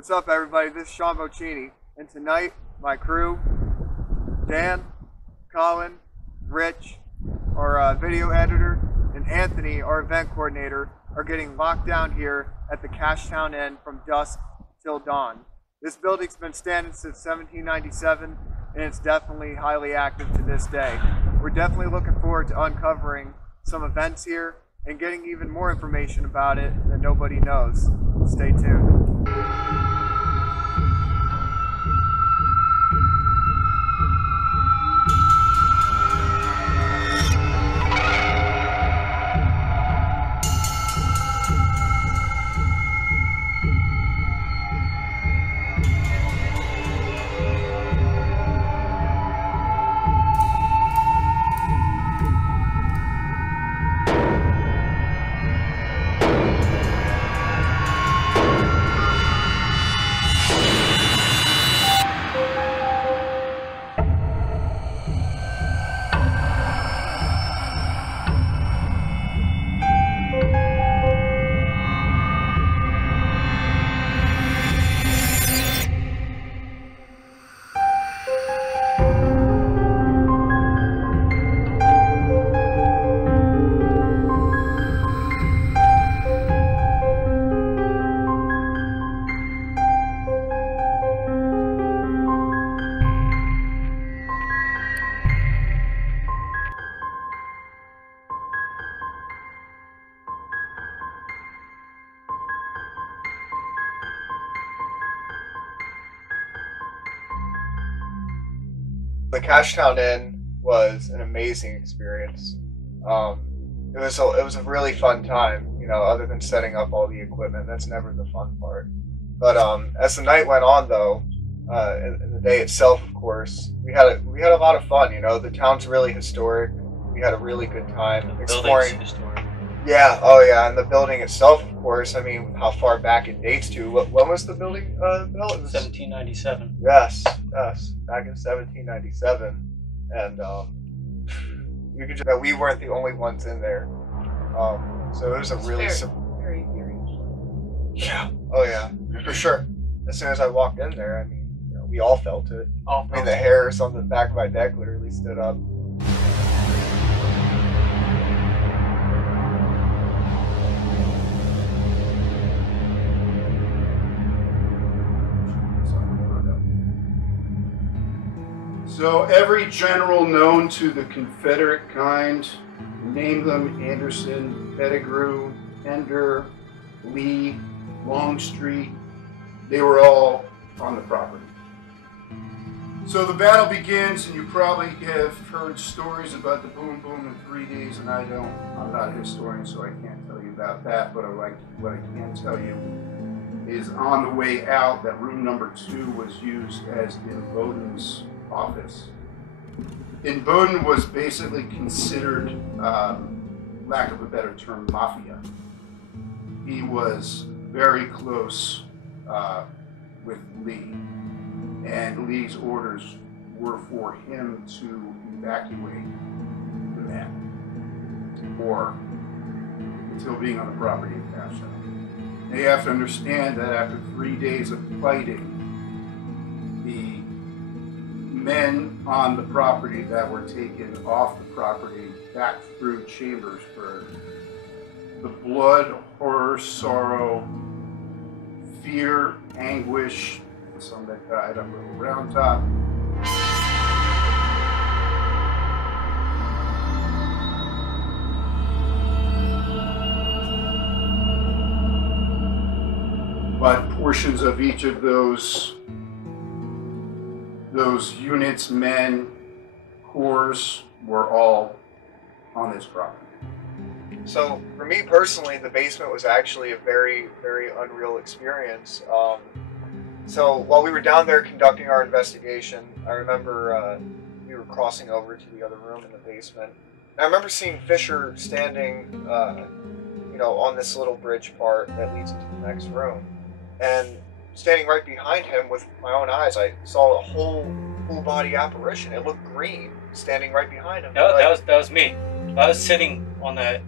What's up, everybody? This is Sean Bocchini, and tonight my crew, Dan, Colin, Rich, our video editor, and Anthony, our event coordinator, are getting locked down here at the Cashtown Inn from dusk till dawn. This building's been standing since 1797, and it's definitely highly active to this day. We're definitely looking forward to uncovering some events here and getting even more information about it that nobody knows. Stay tuned. The Cashtown Inn was an amazing experience. It was a really fun time, you know, other than setting up all the equipment. That's never the fun part. But as the night went on, though, and the day itself, of course, we had a lot of fun. You know, the town's really historic. We had a really good time exploring. Historic. Yeah, oh yeah, and the building itself, of course. I mean, how far back it dates to? When was the building built? It was 1797. Yes, back in 1797, and you could just, we weren't the only ones in there. So it was a really very yeah, oh yeah, for sure. As soon as I walked in there, I mean, you know, we all felt it. I mean, the hairs on the back of my neck literally stood up. So every general known to the Confederate kind, name them: Anderson, Pettigrew, Pender, Lee, Longstreet, they were all on the property. So the battle begins, and you probably have heard stories about the boom boom in 3 days, and I'm not a historian, so I can't tell you about that, but what I can tell you is on the way out, that room number 2 was used as Imboden's office. Imboden was basically considered, lack of a better term, mafia. He was very close with Lee, and Lee's orders were for him to evacuate the men, or until being on the property of Cashtown. They have to understand that after 3 days of fighting, the men on the property that were taken off the property back through Chambersburg, the blood, horror, sorrow, fear, anguish, some that died on Little Round Top. But portions of each of those units, men, corps, were all on this property. So for me personally, the basement was actually a very, very unreal experience. So while we were down there conducting our investigation, I remember we were crossing over to the other room in the basement. And I remember seeing Fisher standing, you know, on this little bridge part that leads into the next room. And standing right behind him with my own eyes, I saw a whole full-body apparition. It looked green, standing right behind him. That was me. I was sitting on the.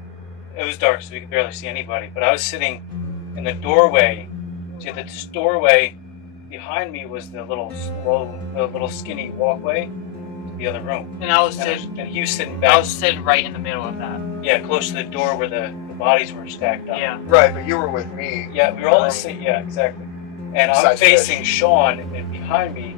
It was dark, so we could barely see anybody. But I was sitting in the doorway. See, this doorway behind me was the little skinny walkway to the other room. And I was sitting. And he was sitting back. I was sitting right in the middle of that. Yeah, close to the door where the bodies were stacked up. Yeah. Right, but you were with me. Yeah, we were all in the same. Yeah, exactly. And I'm facing Sean, and behind me,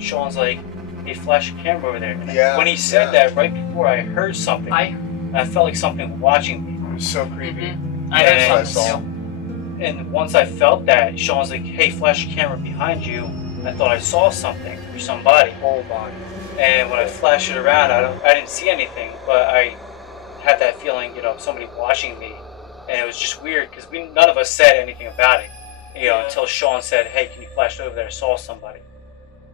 Sean's like, "Hey, flash a camera over there." And when he said that, right before I heard something, I felt like something watching me. It was so creepy. I heard something too. And once I felt that, Sean's like, "Hey, flash a camera behind you." And I thought I saw something or somebody. Hold on. And when I flashed it around, I didn't see anything, but I had that feeling, you know, somebody watching me, and it was just weird because none of us said anything about it, you know, until Sean said, "Hey, can you flash over there? I saw somebody."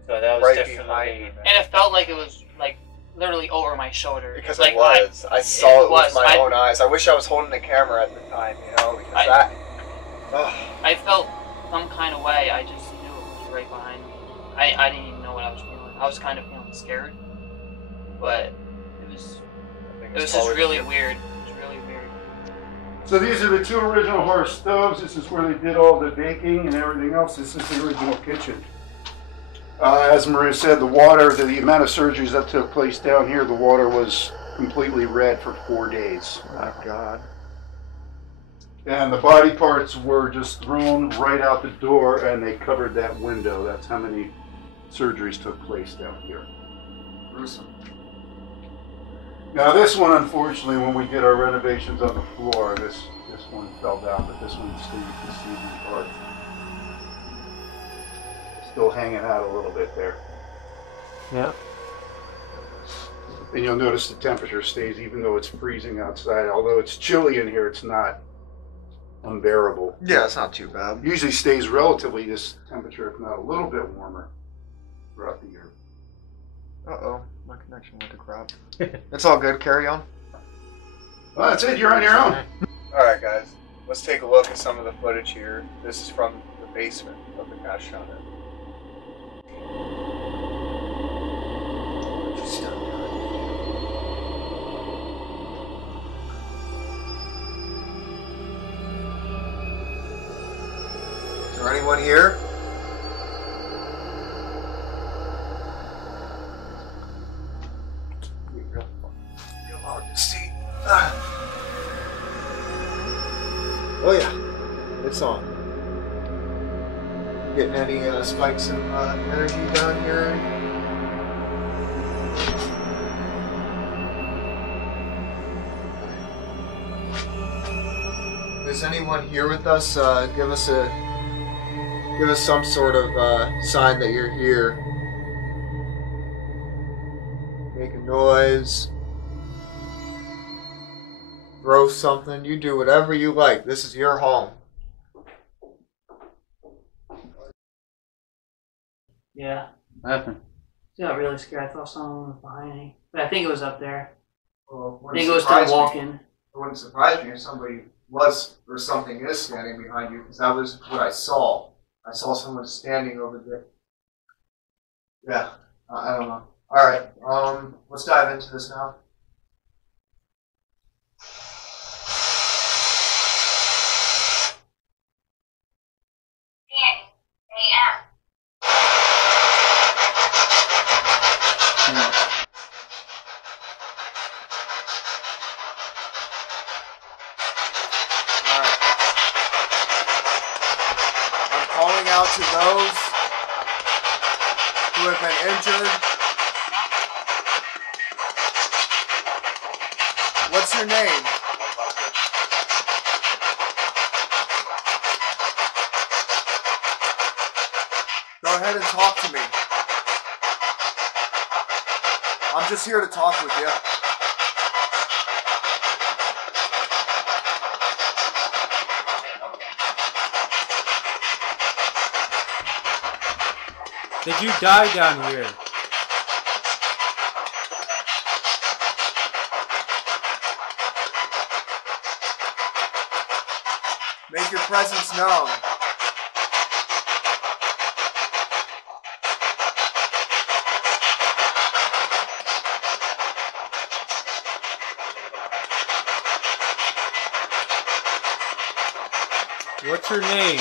So that was definitely. And it felt like it was like literally over my shoulder. Because like, it was. I saw it with my own eyes. I wish I was holding the camera at the time, you know, because I felt some kind of way. I just knew it was right behind me. I didn't even know what I was feeling. I was kind of feeling scared, but it was just really weird. It was really weird. So these are the two original horse stoves. This is where they did all the baking and everything else. This is the original kitchen. As Maria said, the amount of surgeries that took place down here, the water was completely red for 4 days. Oh, God. And the body parts were just thrown right out the door, and they covered that window. That's how many surgeries took place down here. Gruesome. Now this one, unfortunately, when we did our renovations on the floor, this one fell down, but this one still, you can see the part still hanging out a little bit there. Yeah. And you'll notice the temperature stays, even though it's freezing outside. Although it's chilly in here, it's not unbearable. Yeah, it's not too bad. Usually stays relatively this temperature, if not a little bit warmer, throughout the year. Uh-oh, my connection went to crap. It's all good, carry on. Well, that's it, you're on your own. Alright guys, let's take a look at some of the footage here. This is from the basement of the Cashtown Inn. Is there anyone here? Real hard to see. Oh yeah, it's on. Getting any spikes of energy down here? Is anyone here with us? Give us some sort of sign that you're here. Make a noise. Throw something. You do whatever you like. This is your home. Yeah. What happened? I got really scared. I thought someone was behind me. But I think it was up there. Well, I think it was still walking. It wouldn't surprise me if somebody was or something is standing behind you, because that was what I saw. I saw someone standing over there. Yeah, I don't know. All right, let's dive into this now. Calling out to those who have been injured. What's your name? Go ahead and talk to me. I'm just here to talk with you. Did you die down here? Make your presence known. What's your name?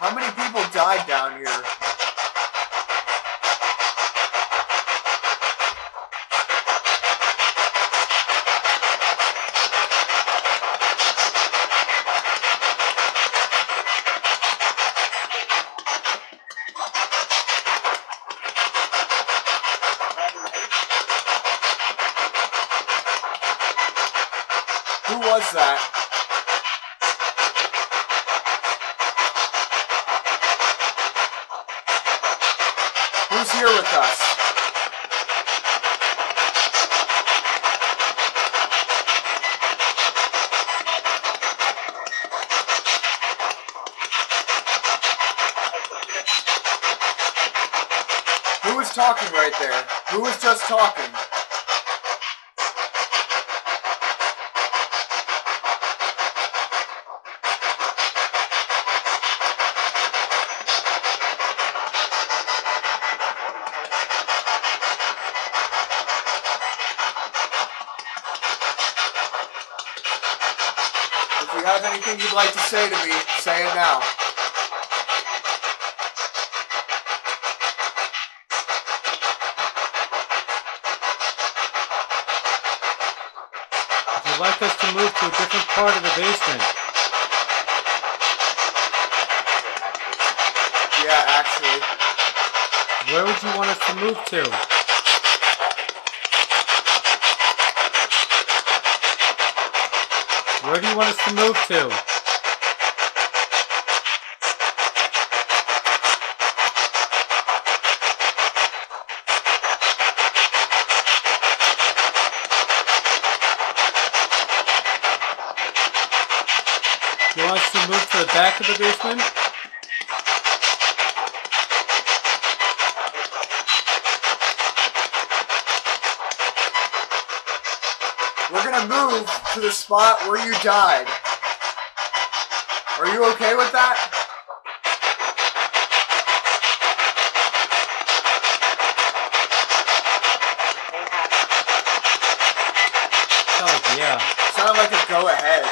How many people died down here? Who was that? Who's here with us? Who was talking right there? Who was just talking? If you have anything you'd like to say to me, say it now. Would you like us to move to a different part of the basement? Yeah, actually. Where would you want us to move to? Where do you want us to move to? Do you want us to move to the back of the basement? We're gonna move to the spot where you died. Are you okay with that? Oh, yeah. Sound like a go ahead.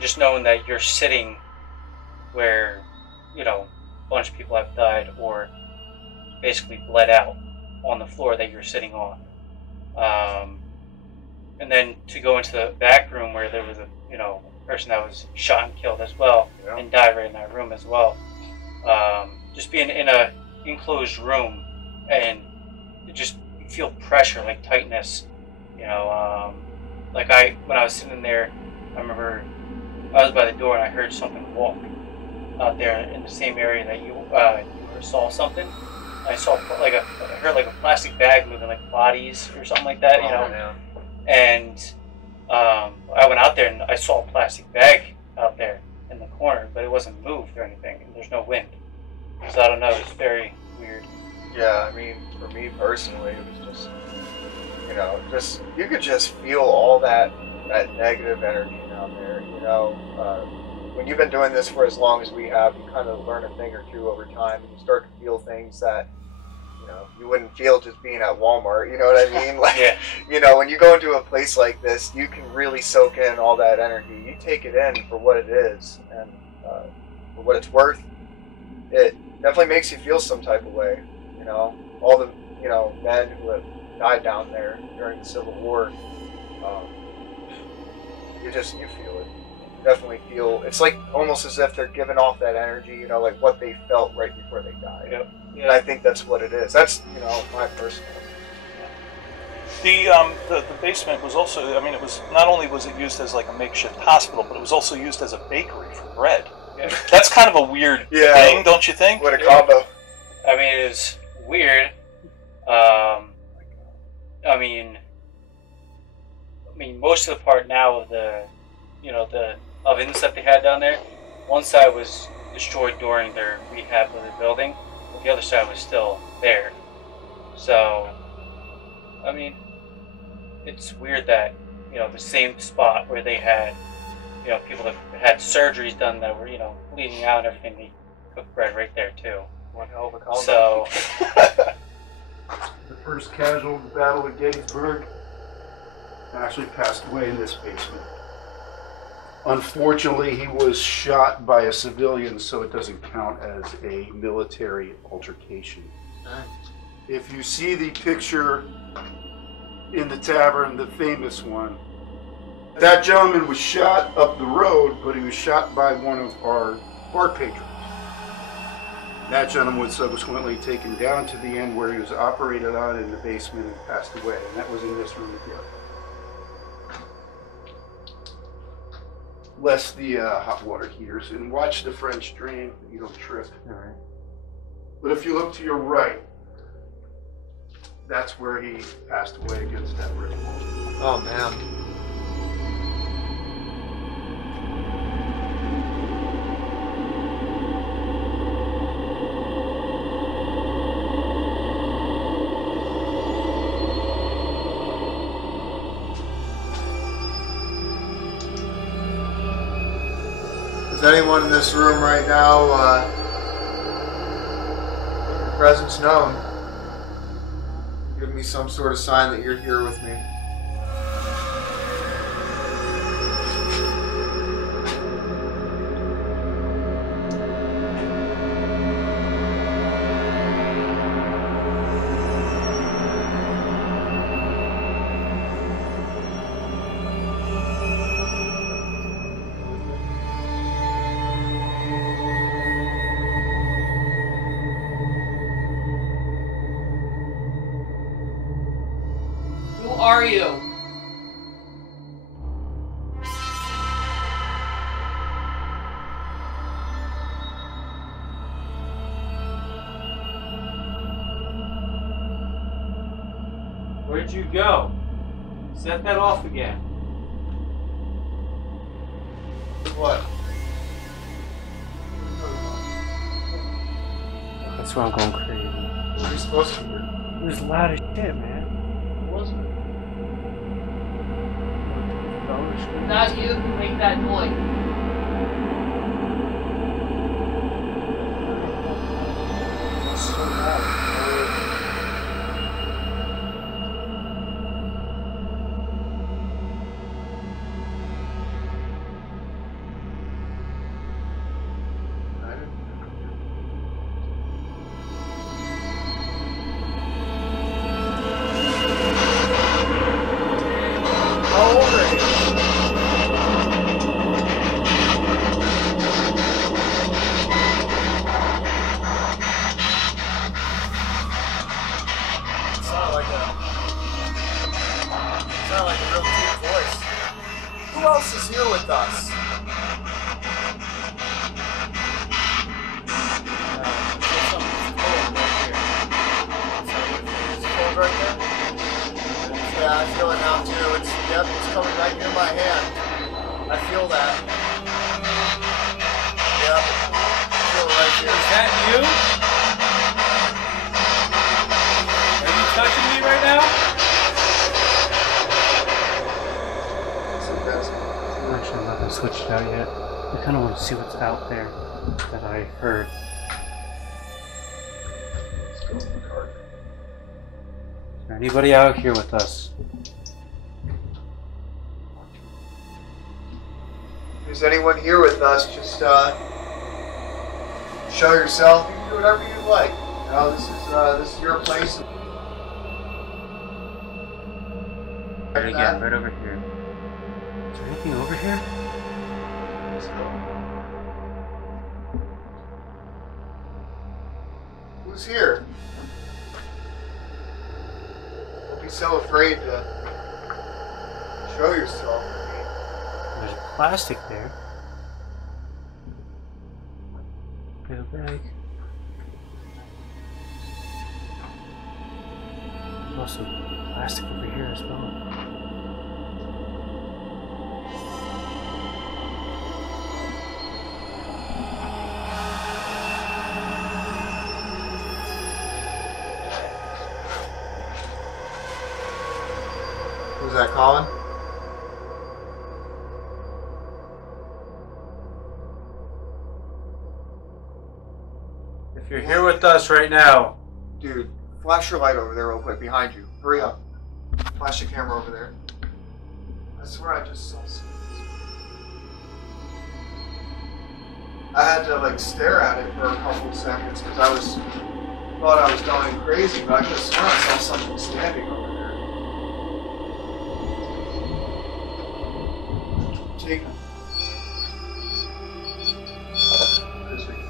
Just knowing that you're sitting where, you know, a bunch of people have died or basically bled out on the floor that you're sitting on. And then to go into the back room where there was a, you know, person that was shot and killed as well, Yeah. and died right in that room as well. Just being in a enclosed room and you just feel pressure, like tightness, you know. Like when I was sitting there, I remember I was by the door and I heard something walk out there in the same area that you saw something. I saw I heard like a plastic bag moving, like bodies or something like that, you know. Yeah. And I went out there and I saw a plastic bag out there in the corner, but it wasn't moved or anything. And there's no wind, so I don't know. It's very weird. Yeah, I mean, for me personally, it was just, you know, just you could just feel all that negative energy down there. You know, when you've been doing this for as long as we have, you kind of learn a thing or two over time, and you start to feel things that, you know, you wouldn't feel just being at Walmart. You know what I mean? Like, Yeah. you know, when you go into a place like this, you can really soak in all that energy. You take it in for what it is, and for what it's worth. It definitely makes you feel some type of way. You know, all the, you know, men who have died down there during the Civil War. You feel it. You definitely feel. It's like almost as if they're giving off that energy. You know, like what they felt right before they died. Yep. And I think that's what it is. That's, you know, my personal. The basement was also, I mean, it was, not only was it used as like a makeshift hospital, but it was also used as a bakery for bread. Yeah. That's kind of a weird Yeah. thing, don't you think? What a combo. I mean, it was weird. I mean, most of the part now of the, you know, the ovens that they had down there, one side was destroyed during their rehab of the building, but the other side was still there. So, I mean, it's weird that, you know, the same spot where they had, you know, people that had surgeries done that were, you know, bleeding out and everything, they cooked bread right there too. One hell of a combo. So, The first casualty of the Battle of Gettysburg actually passed away in this basement. Unfortunately, he was shot by a civilian, so it doesn't count as a military altercation. If you see the picture in the tavern, the famous one, that gentleman was shot up the road, but he was shot by one of our bar patrons. That gentleman was subsequently taken down to the end where he was operated on in the basement and passed away, and that was in this room here. Less the hot water heaters, and watch the French drain that you don't trip. All right. But if you look to your right, that's where he passed away against that brick wall. Oh man. Is anyone in this room right now, your presence known? Give me some sort of sign that you're here with me. Who are you? Where'd you go? Set that off again. What? That's why I'm going crazy. What are you supposed to do? It was loud as shit, man. Wasn't it? Not you who make that noise. So loud. I didn't. How old are you? Sound like a real deep voice. Who else is here with us? It's cold right there. Yeah, I feel it now too. It's coming right near my hand. I feel that. Yep. I feel it right here. Is that you? Are you touching me right now? Actually, I'm not gonna switch it out yet. I kind of want to see what's out there that I heard. Let's go to the card. Is there anybody out here with us? If there's anyone here with us, just show yourself. You can do whatever you'd like. You know, this is your place. Right again, right over here. Is there anything over here? Who's here? Don't be so afraid to show yourself. There's plastic there. Bit of bag. There's also plastic over here as well. Who's that, Colin? If you're here with us right now, Dude, flash your light over there real quick behind you. Hurry up. Flash the camera over there. I swear I just saw something. I had to like stare at it for a couple of seconds because thought I was going crazy, but I could have sworn I saw something standing over there. Take him.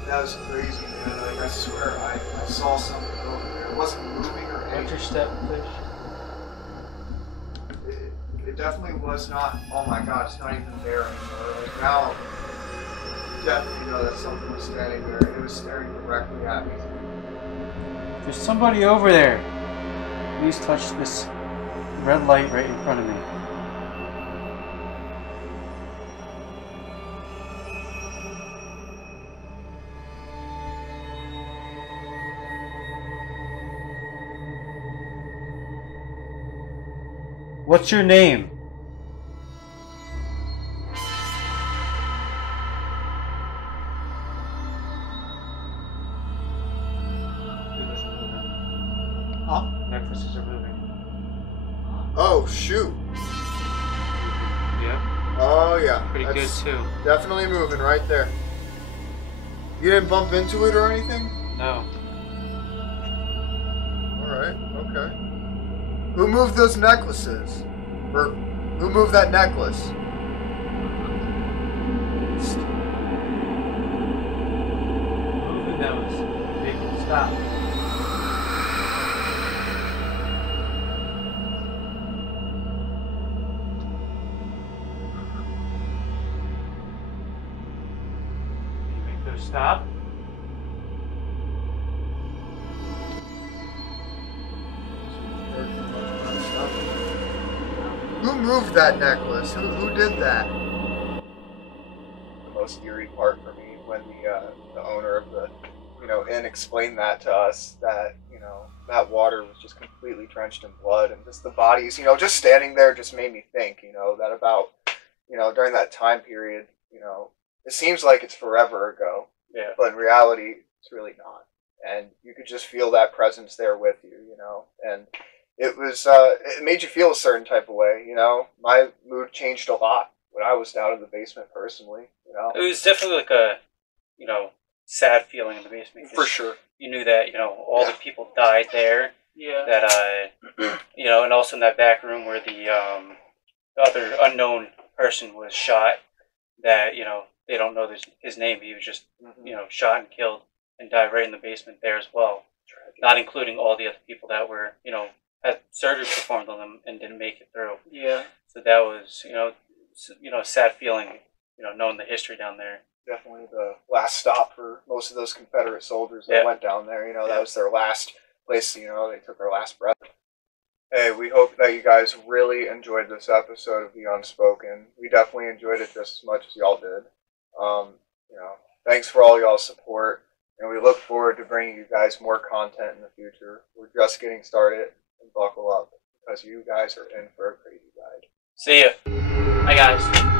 That was crazy, man. Like, I swear I saw something over there. It wasn't moving or anything. What's your step, fish? It definitely was not. Oh my god, it's not even there anymore. Like, now, definitely know that something was standing there. It was staring directly at me. There's somebody over there. Please touch this red light right in front of me. What's your name? Huh? Necklaces are moving. Oh, shoot. Yep. Oh, yeah. Pretty That's good too. Definitely moving right there. You didn't bump into it or anything? No. Alright, okay. Who moved those necklaces? Or who moved that necklace? Moving those. Make it stop. Can you make those stop? Who moved that necklace? Who did that? The most eerie part for me when the owner of the inn explained that to us, that that water was just completely drenched in blood, and just the bodies just standing there just made me think that about during that time period it seems like it's forever ago, Yeah. but in reality it's really not, and you could just feel that presence there with you, and it was it made you feel a certain type of way. My mood changed a lot when I was down in the basement personally. It was definitely like a, sad feeling in the basement. For sure. You knew that, all the people died there. Yeah. That, and also in that back room where the other unknown person was shot, that, they don't know his name. He was just, shot and killed and died right in the basement there as well. Tragic. Not including all the other people that were, had surgery performed on them and didn't make it through. Yeah. So that was, a sad feeling, knowing the history down there. Definitely the last stop for most of those Confederate soldiers that went down there. That was their last place, they took their last breath. Hey, we hope that you guys really enjoyed this episode of The Unspoken. We definitely enjoyed it just as much as y'all did. Thanks for all y'all's support, and we look forward to bringing you guys more content in the future. We're just getting started, and buckle up, because you guys are in for a crazy ride. See ya. Hi guys.